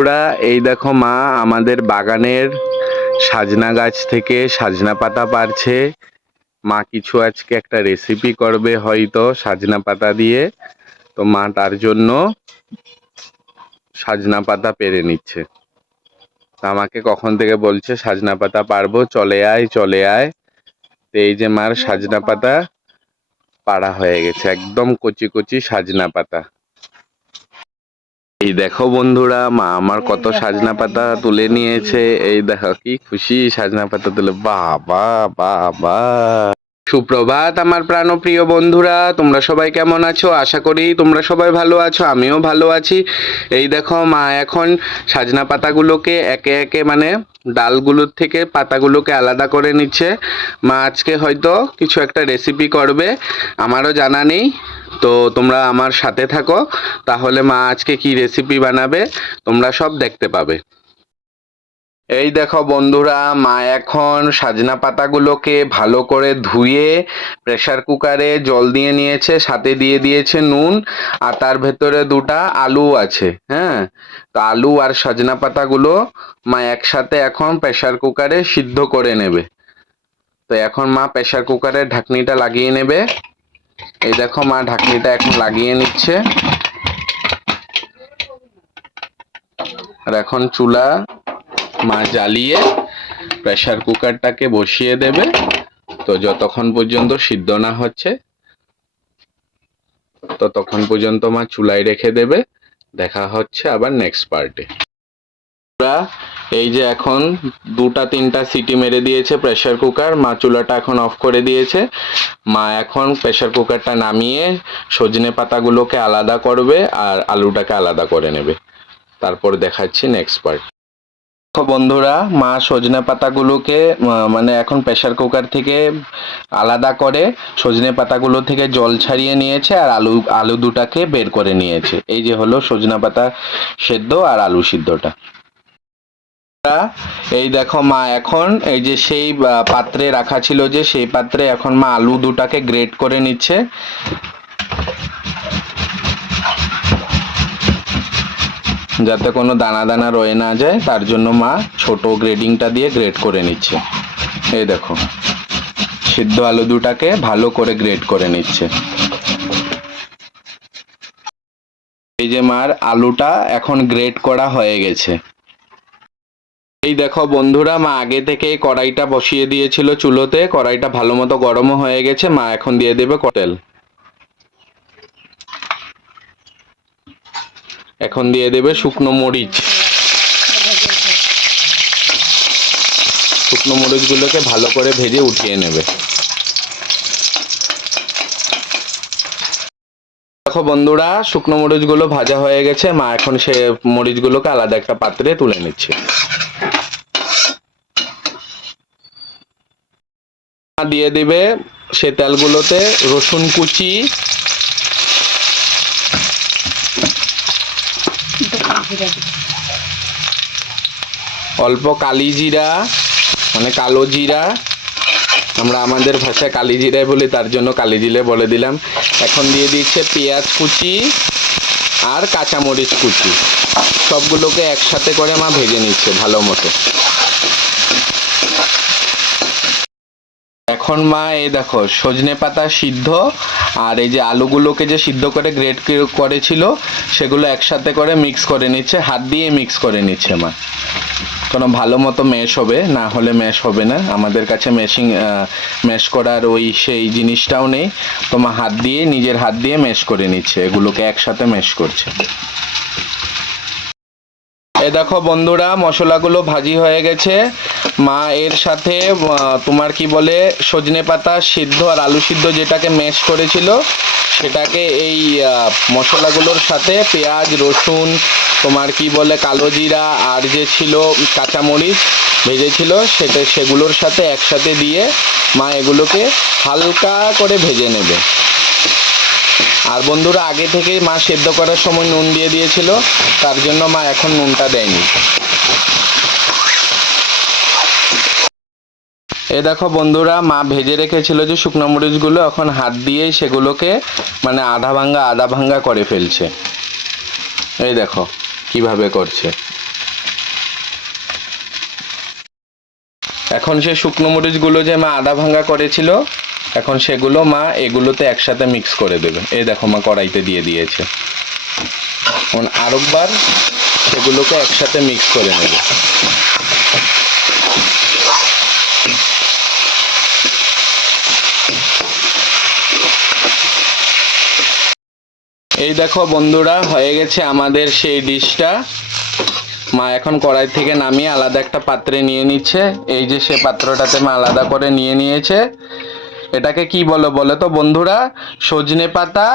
বন্ধুরা, এই দেখো মা, আমাদের বাগানের সাজনা গাছ থেকে সাজনা পাতা পারছে। মা কিছু আজকে একটা রেসিপি করবে হয়তো সাজনা পাতা দিয়ে। তো মা তার জন্য সাজনা পাতা পেরে নিচ্ছে। আমাকে কখন থেকে বলছে, সাজনা পাতা পারব, চলে আয় চলে আয়। তো এই যে মার সাজনা পাতা পাড়া হয়ে গেছে, একদম কচি কচি সাজনা পাতা। এই দেখো বন্ধুরা মা আমার কত সাজনা পাতা তুলে নিয়েছে। এই দেখো কি খুশি সাজনা পাতা তুলে। বাবা বাবা সুপ্রভাত আমার প্রাণপ্রিয় বন্ধুরা, তোমরা সবাই কেমন আছো? আশা করি তোমরা সবাই ভালো আছো, আমিও ভালো আছি। এই দেখো মা এখন সাজনা পাতাগুলোকে একে একে মানে ডালগুলোর থেকে পাতাগুলোকে আলাদা করে নিচ্ছে। মা আজকে হয়তো কিছু একটা রেসিপি করবে, আমারও জানা নেই। তো তোমরা আমার সাথে থাকো, তাহলে মা আজকে কি রেসিপি বানাবে, তোমরা সব দেখতে পাবে। এই দেখো বন্ধুরা, মা এখন সাজনা পাতাগুলোকে ভালো করে ধুয়ে প্রেসার কুকারে জল দিয়ে নিয়েছে, সাথে দিয়ে দিয়েছে নুন আর তার ভেতরে দুটা আলু আছে হ্যাঁ? তো আলু আর সাজনা পাতাগুলো মা একসাথে এখন প্রেসার কুকারে সিদ্ধ করে নেবে। তো এখন মা প্রেসার কুকারের ঢাকনিটা লাগিয়ে নেবে। এই দেখো মা ঢাকনিটা এখন লাগিয়ে নিচ্ছে। আর এখন চুলা মা জ্বালিয়ে প্রেসার কুকারটাকে বসিয়ে দেবে। তো যতক্ষণ পর্যন্ত সিদ্ধ না হচ্ছে, ততক্ষণ পর্যন্ত মা চুলায় রেখে দেবে। দেখা হচ্ছে আবার নেক্সট পার্টে এই যে এখন দুটা, তিনটা সিটি মেরে দিয়েছে প্রেসার কুকার মা চুলাটা এখন অফ করে দিয়েছে। মা এখন প্রেসার কুকারটা নামিয়ে সজনে পাতাগুলোকে আলাদা করবে আর আলুটাকে আলাদা করে নেবে। তারপর দেখাচ্ছি নেক্সট পার্ট দেখো বন্ধুরা, মা সজনে পাতাগুলোকে মানে এখন প্রেসার কুকার থেকে আলাদা করে সজনে পাতাগুলো থেকে জল ছাড়িয়ে নিয়েছে আর আলু আলু দুটাকে বের করে নিয়েছে। এই যে হলো সজনে পাতা সেদ্ধ আর আলু সিদ্ধটা। এই দেখো মা এখন, এই যে সেই পাত্রে রাখা ছিল যে সেই পাত্রে এখন মা আলু দুটাকে গ্রেট করে নিচ্ছে। যাতে কোনো দানা দানা রয়ে না যায়, তার জন্য মা ছোট গ্রেডিংটা দিয়ে গ্রেড করে নিচ্ছে। এই দেখো, সিদ্ধ আলু দুটাকে ভালো করে গ্রেড করে নিচ্ছে। এই যে মার আলুটা এখন গ্রেড করা হয়ে গেছে। এই দেখো বন্ধুরা, মা আগে থেকে কড়াইটা বসিয়ে দিয়েছিল চুলোতে, কড়াইটা ভালো মতো গরমও হয়ে গেছে, মা এখন দিয়ে দেবে কটেল। এখন দিয়ে দেবে শুকনো মরিচ। শুকনো মরিচগুলোকে ভালো করে ভেজে উঠিয়ে নেবে। দেখো বন্ধুরা, শুকনো মরিচগুলো ভাজা হয়ে গেছে। মা এখন সে মরিচগুলোকে আলাদা একটা পাত্রে তুলে নিচ্ছে। দিয়ে দিবে সে তেলগুলোতে রসুন কুচি অল্প কালি জিরা মানে কালো জিরা। আমরা আমাদের ভাষায় কালি জিরাই বলি, তার জন্য কালি জিরে বলে দিলাম। এখন দিয়ে দিচ্ছে পেঁয়াজ কুচি আর কাঁচামরিচ কুচি। সবগুলোকে একসাথে করে মা ভেজে নিচ্ছে ভালো মতো। এখন মা, এই দেখো, সজনে পাতা সিদ্ধ, আর এই যে আলুগুলোকে যে সিদ্ধ করে গ্রেট করেছিল, সেগুলো একসাথে করে মিক্স করে নিচ্ছে, হাত দিয়ে মিক্স করে নিচ্ছে মা। কোনো ভালো মতো ম্যাশ হবে, না হলে ম্যাশ হবে না। আমাদের কাছে ম্যাশিং ম্যাশ করার ওই সেই জিনিসটাও নেই। তোমার হাত দিয়ে, নিজের হাত দিয়ে ম্যাশ করে নিচ্ছে, এগুলোকে একসাথে ম্যাশ করছে। দেখো বন্ধুরা, মশলাগুলো ভাজি হয়ে গেছে। মা, এর সাথে তোমার কি বলে, সজনে পাতা সিদ্ধ আর আলু সিদ্ধ যেটাকে ম্যাশ করেছিল, সেটাকে এই মশলাগুলোর সাথে পেঁয়াজ, রসুন, তোমার কি বলে, কালো জিরা আর যে ছিল কাঁচামরিচ ভেজেছিল, সেটা, সেগুলোর সাথে একসাথে দিয়ে মা এগুলোকে হালকা করে ভেজে নেবে। আর বন্ধুরা আগে থেকেই মা সেদ্ধ করার সময় নুন দিয়ে দিয়েছিল, তার জন্য মা এখন নুনটা দেয়নি। এ দেখো বন্ধুরা, মা ভেজে রেখেছিল যে শুকনো মরিচগুলো, এখন হাত দিয়েই সেগুলোকে মানে আধা ভাঙ্গা আধা ভাঙ্গা করে ফেলছে। এই দেখো, কীভাবে করছে। এখন সে শুকনো মরিচগুলো যে মা আদা ভাঙ্গা করেছিল, এখন সেগুলো মা এগুলোতে একসাথে মিক্স করে দেবে। এই দেখো মা কড়াইতে দিয়ে দিয়েছে। এখন আরেকবার সেগুলোকে একসাথে মিক্স করে নেবে। এই দেখো বন্ধুরা, হয়ে গেছে আমাদের সেই ডিশটা মা এখন কড়াই থেকে নামিয়ে আলাদা একটা পাত্রে নিয়ে নিচ্ছে। এই যে সে পাত্রটাতে মা আলাদা করে নিয়ে নিয়েছে। এটাকে কি বলো বলো তো বন্ধুরা? সজনে পাতা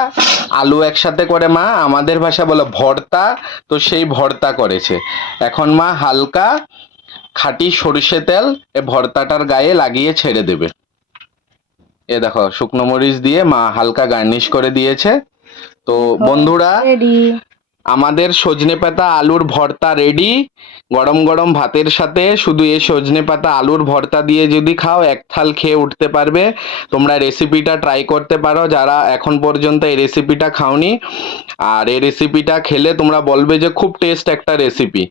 আলু একসাথে করে মা আমাদের ভাষা বলো ভর্তা তো সেই ভর্তা করেছে। এখন মা হালকা খাঁটি সরিষে তেল এ ভর্তাটার গায়ে লাগিয়ে ছেড়ে দেবে। এ দেখো শুকনো মরিচ দিয়ে মা হালকা গার্নিশ করে দিয়েছে। তো বন্ধুরা আমাদের সজনে পাতা আলুর ভর্তা রেডি গরম গরম ভাতের সাথে শুধু এই সজনে পাতা আলুর ভর্তা দিয়ে যদি খাও, এক থাল খেয়ে উঠতে পারবে। তোমরা রেসিপিটা ট্রাই করতে পারো, যারা এখন পর্যন্ত এই রেসিপিটা খাওনি। আর এই রেসিপিটা খেলে তোমরা বলবে যে খুব টেস্ট একটা রেসিপি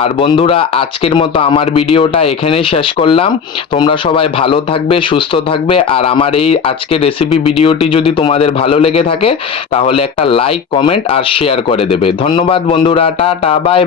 আর বন্ধুরা, আজকের মতো আমার ভিডিওটা এখানেই শেষ করলাম। তোমরা সবাই ভালো থাকবে, সুস্থ থাকবে। আর আমার এই আজকের রেসিপি ভিডিওটি যদি তোমাদের ভালো লেগে থাকে, তাহলে একটা লাইক কমেন্ট আর শেয়ার করে দেবে। ধন্যবাদ বন্ধুরা টাটা বাই